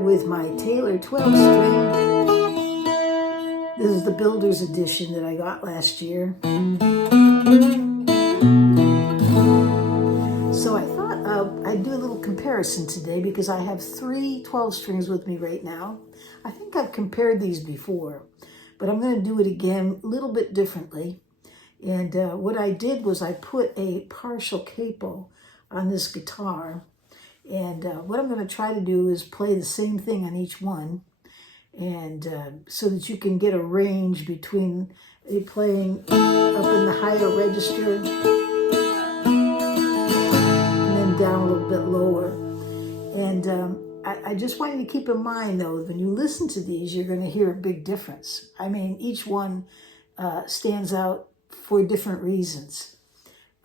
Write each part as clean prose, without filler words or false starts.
with my Taylor 12-string. This is the Builder's Edition that I got last year. So I thought I'd do a little comparison today because I have 3 12 strings with me right now. I think I've compared these before, but I'm going to do it again a little bit differently. And what I did was I put a partial capo on this guitar. And what I'm going to try to do is play the same thing on each one. And so that you can get a range between playing up in the higher register and then down a little bit lower. And I just want you to keep in mind, though, when you listen to these, you're going to hear a big difference. I mean, each one stands out for different reasons.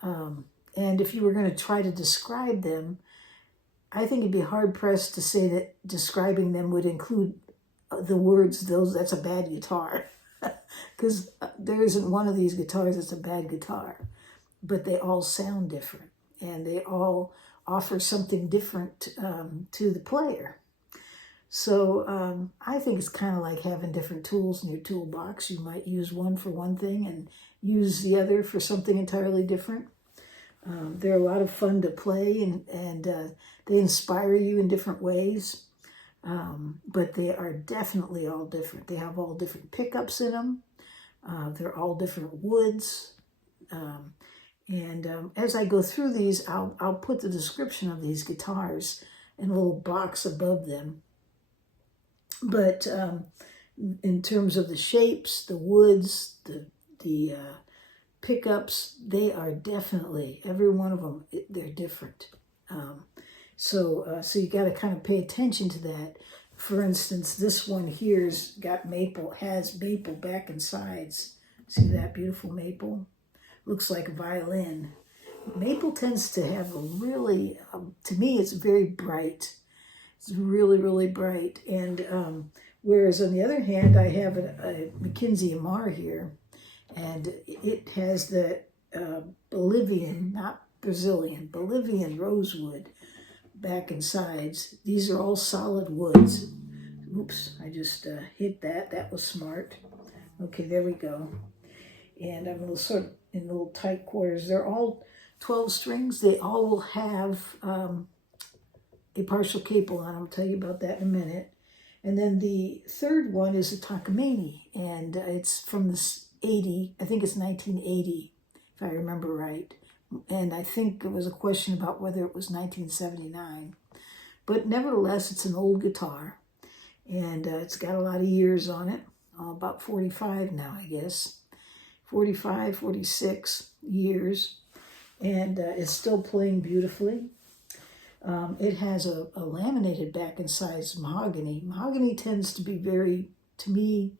And if you were going to try to describe them, I think it'd be hard-pressed to say that describing them would include the words, that's a bad guitar. Because there isn't one of these guitars that's a bad guitar. But they all sound different. And they all offer something different to the player. So I think it's kind of like having different tools in your toolbox. You might use one for one thing and use the other for something entirely different. They're a lot of fun to play, and they inspire you in different ways. But they are definitely all different. They have all different pickups in them. They're all different woods. As I go through these, I'll put the description of these guitars in a little box above them. But in terms of the shapes, the woods, the pickups, they are definitely, every one of them, they're different. So you got to kind of pay attention to that. For instance, this one here's got maple, has maple back and sides. See that beautiful maple? Looks like a violin. Maple tends to have a really, to me, it's very bright. It's really, really bright. And whereas on the other hand, I have a Mackenzie Marr here, and it has the Bolivian, not Brazilian, Bolivian rosewood back and sides. These are all solid woods. Oops, I just hit that. That was smart. Okay, there we go. And I'm a little sort of in little tight quarters. They're all 12 strings. They all will have a partial capo on. I'll tell you about that in a minute. And then the third one is a Takamine, and it's from this 80, I think it's 1980, if I remember right. And I think it was a question about whether it was 1979. But nevertheless, it's an old guitar, and it's got a lot of years on it, about 45 now, I guess. 45, 46 years, and it's still playing beautifully. It has a laminated back and sides mahogany. Mahogany tends to be very, to me,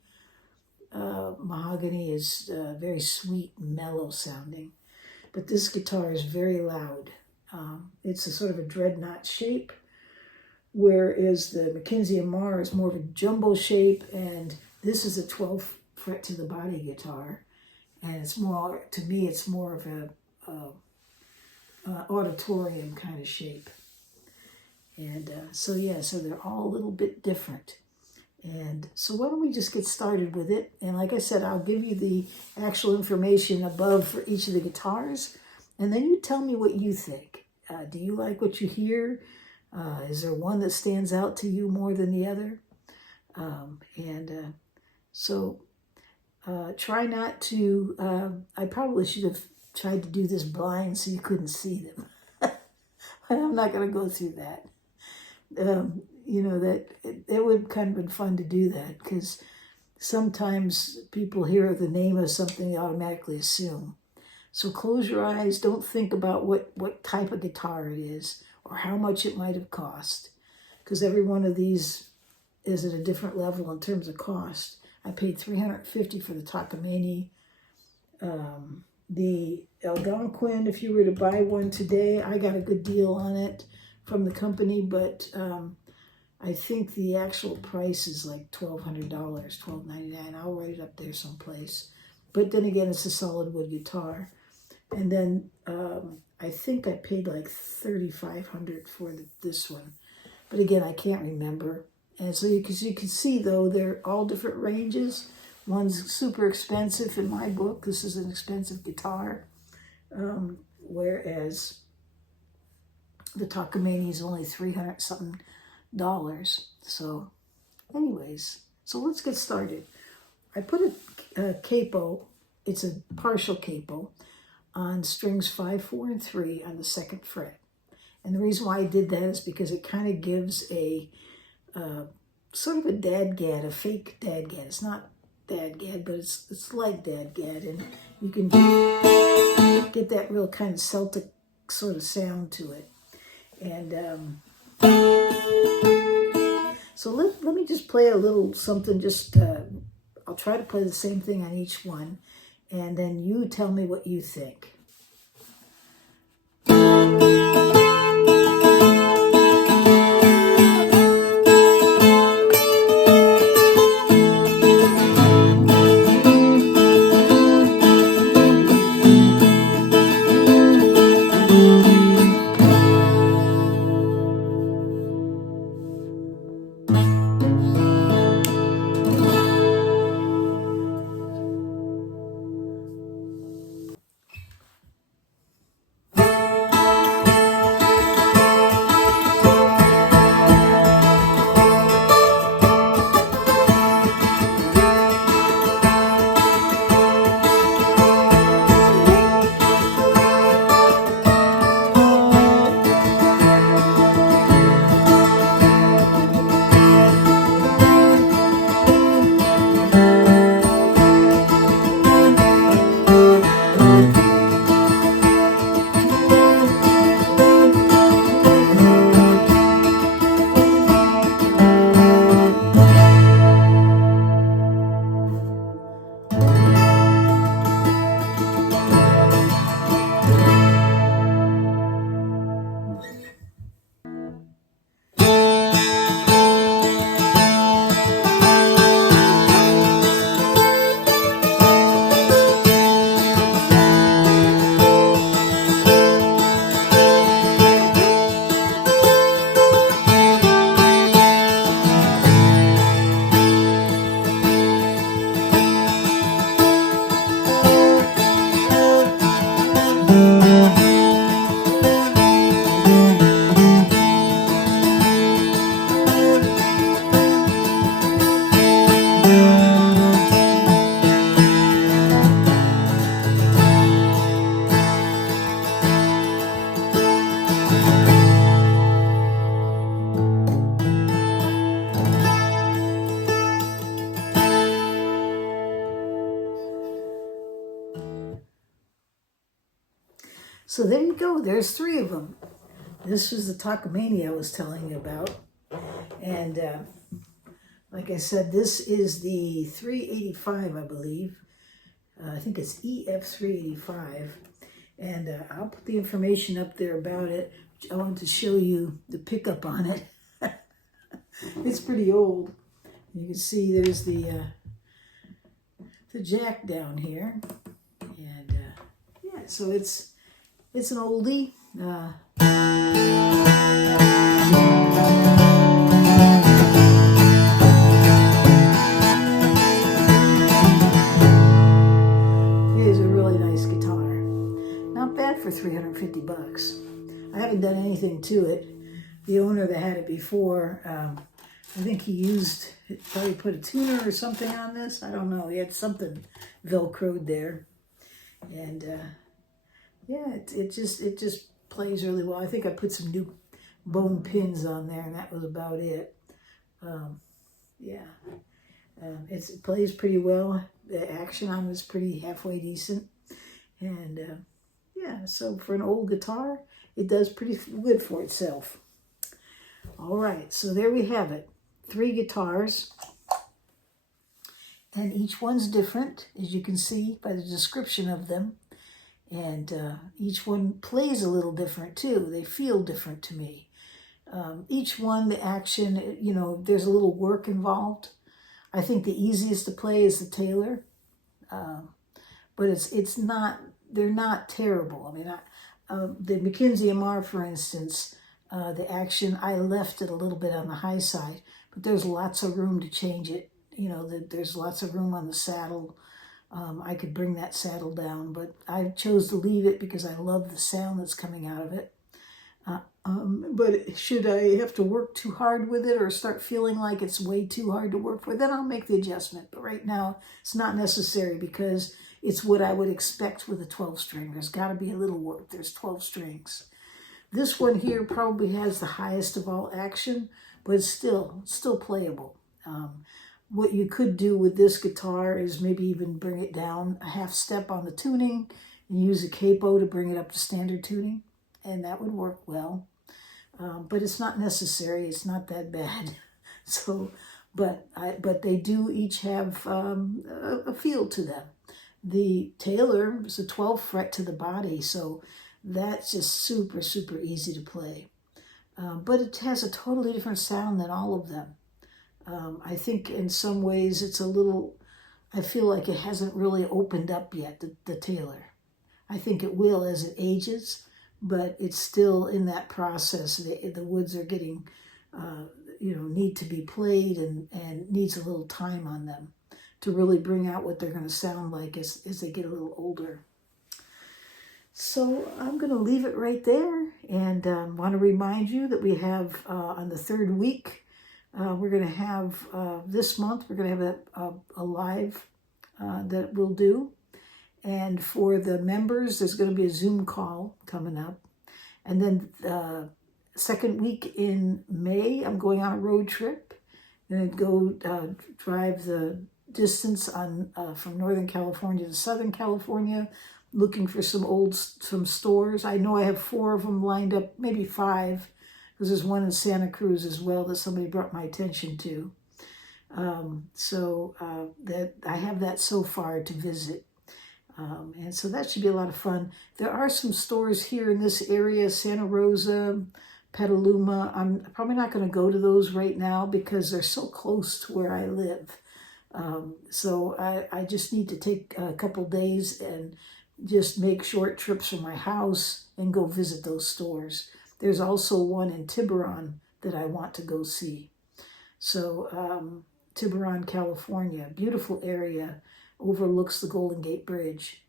mahogany is very sweet and mellow sounding. But this guitar is very loud. It's a sort of a dreadnought shape, whereas the Mackenzie Marr is more of a jumbo shape, and this is a 12 fret to the body guitar. And it's more, to me, it's more of a auditorium kind of shape. And so they're all a little bit different. And so why don't we just get started with it? And like I said, I'll give you the actual information above for each of the guitars. And then you tell me what you think. Do you like what you hear? Is there one that stands out to you more than the other? Try not to, I probably should have tried to do this blind so you couldn't see them. But I'm not going to go through that. It would kind of been fun to do that, because sometimes people hear the name of something they automatically assume. So close your eyes. Don't think about what type of guitar it is or how much it might have cost, because every one of these is at a different level in terms of cost. I paid $350 for the Takamine. The Algonquin, if you were to buy one today, I got a good deal on it from the company, but I think the actual price is like $1,200, $1,299. I'll write it up there someplace. But then again, it's a solid wood guitar. And then I think I paid like $3,500 for this one. But again, I can't remember. And so you can see, though, they're all different ranges. One's super expensive in my book. This is an expensive guitar, whereas the Takamine is only $300-something. So anyways, so let's get started. I put a capo, it's a partial capo, on strings 5, 4, and 3 on the 2nd fret. And the reason why I did that is because it kind of gives a sort of a dadgad, a fake dadgad. It's not dadgad, but it's like dadgad, and you can get that real kind of Celtic sort of sound to it. And so let me just play a little something. Just I'll try to play the same thing on each one, and then you tell me what you think. So there you go. There's 3 of them. This was the Takamine I was telling you about. And like I said, this is the 385, I believe. I think it's EF385. And I'll put the information up there about it. I wanted to show you the pickup on it. It's pretty old. You can see there's the jack down here. And yeah, so it's an oldie. It is a really nice guitar. Not bad for $350. I haven't done anything to it. The owner that had it before, I think he probably put a tuner or something on this. I don't know. He had something Velcroed there. And yeah, it just plays really well. I think I put some new bone pins on there, and that was about it. Yeah, it plays pretty well. The action on it is pretty halfway decent, and yeah. So for an old guitar, it does pretty good for itself. All right, so there we have it. 3 guitars, and each one's different, as you can see by the description of them. And each one plays a little different too. They feel different to me. Each one, the action, you know, there's a little work involved. I think the easiest to play is the Taylor, but it's not. They're not terrible. I mean, the Mackenzie and Marr, for instance, the action. I left it a little bit on the high side, but there's lots of room to change it. You know, there's lots of room on the saddle. I could bring that saddle down, but I chose to leave it because I love the sound that's coming out of it. But should I have to work too hard with it or start feeling like it's way too hard to work for, then I'll make the adjustment. But right now, it's not necessary because it's what I would expect with a 12-string. There's got to be a little work. There's 12 strings. This one here probably has the highest of all action, but it's still playable. What you could do with this guitar is maybe even bring it down a half step on the tuning and use a capo to bring it up to standard tuning, and that would work well. But it's not necessary. It's not that bad. So, but they do each have a feel to them. The Taylor is a 12 fret to the body, so that's just super, super easy to play. But it has a totally different sound than all of them. I think in some ways it's a little, I feel like it hasn't really opened up yet, the Taylor. I think it will as it ages, but it's still in that process. The woods are getting, need to be played and needs a little time on them to really bring out what they're going to sound like as they get a little older. So I'm going to leave it right there, and want to remind you that we have on the third week, we're going to have this month, we're going to have a live that we'll do. And for the members, there's going to be a Zoom call coming up. And then second week in May, I'm going on a road trip. I'm going to go drive the distance from Northern California to Southern California, looking for some stores. I know I have 4 of them lined up, maybe 5, because there's one in Santa Cruz as well that somebody brought my attention to. That I have that so far to visit. And so that should be a lot of fun. There are some stores here in this area, Santa Rosa, Petaluma. I'm probably not going to go to those right now because they're so close to where I live. So I just need to take a couple days and just make short trips from my house and go visit those stores. There's also one in Tiburon that I want to go see. So Tiburon, California, beautiful area, overlooks the Golden Gate Bridge.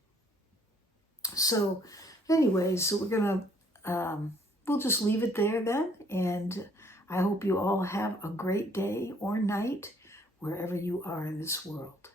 So anyways, so we're gonna we'll just leave it there then, and I hope you all have a great day or night wherever you are in this world.